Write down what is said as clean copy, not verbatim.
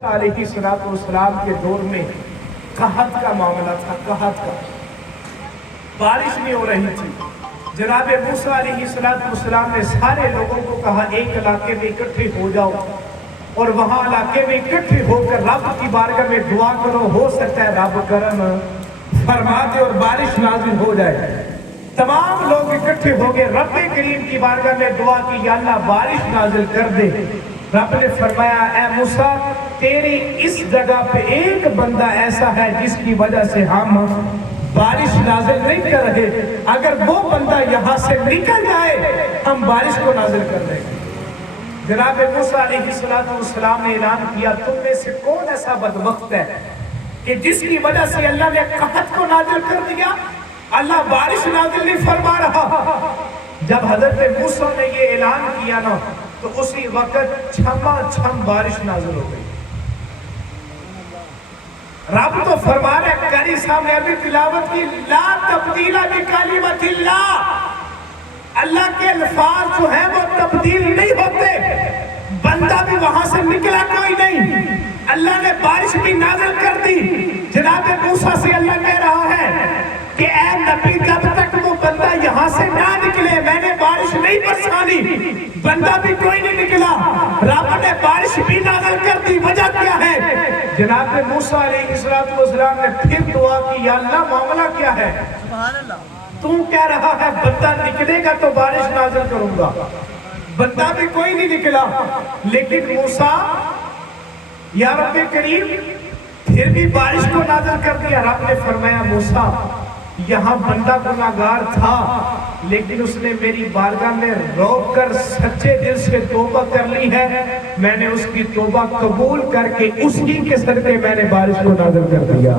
علیہ السلام کے دور میں قحط کا معاملہ تھا، قحط کا، بارش نہیں ہو رہی تھی۔ جناب موسیٰ علیہ السلام نے سارے لوگوں کو کہا ایک علاقے میں اکٹھے ہو جاؤ اور وہاں علاقے میں اکٹھے ہو کر رب کی بارگاہ میں دعا کرو، ہو سکتا ہے رب کرم فرما دے اور بارش نازل ہو جائے۔ تمام لوگ اکٹھے ہو گئے، رب کریم کی بارگاہ میں دعا کی، یا اللہ بارش نازل کر دے۔ رب نے فرمایا اے موسیٰ تیری اس جگہ پہ ایک بندہ ایسا ہے جس کی وجہ سے ہم بارش نازل نہیں کر رہے، اگر وہ بندہ یہاں سے نکل جائے ہم بارش کو نازل کر دیں گے۔ جناب موسیٰ علیہ السلام نے اعلان کیا تم میں سے کون ایسا بدبخت ہے کہ جس کی وجہ سے اللہ نے قحط کو نازل کر دیا، اللہ بارش نازل نہیں فرما رہا۔ جب حضرت موسیٰ نے یہ اعلان کیا نا تو اسی وقت چھما چھم بارش نازل ہو گئی۔ رب تو فرما رہے قاری صاحب نے ابھی تلاوت کی، لا تبدیل لکلمات اللہ، اللہ کے الفاظ جو ہیں وہ تبدیل نہیں ہوتے۔ بندہ بھی وہاں سے نکلا کوئی نہیں، اللہ نے بارش بھی نازل کر دی۔ جناب موسیٰ سے اللہ کہہ رہا ہے کہ اے نبی جب تک وہ بندہ یہاں سے نہ نکلے میں نے بارش نہیں برسانی۔ بندہ بھی کوئی نہیں نکلا، رب نے بارش بھی نازل کر دی۔ وجہ کیا ہے؟ جناب موسیٰ علیہ السلام نے پھر دعا کی، یا اللہ معاملہ کیا ہے؟ تو کہہ رہا ہے بندہ نکلے گا تو بارش نازل کروں گا، بندہ بھی کوئی نہیں نکلا۔ لیکن موسیٰ یا رب کریم پھر بھی بارش کو نازل کر دیا۔ رب نے فرمایا موسیٰ یہاں بندہ گناہگار تھا لیکن اس نے میری بارگاہ میں روک کر سچے دل سے توبہ کر لی ہے، میں نے اس کی توبہ قبول کر کے اسی کے صدقے میں نے بارش کو نازل کر دیا۔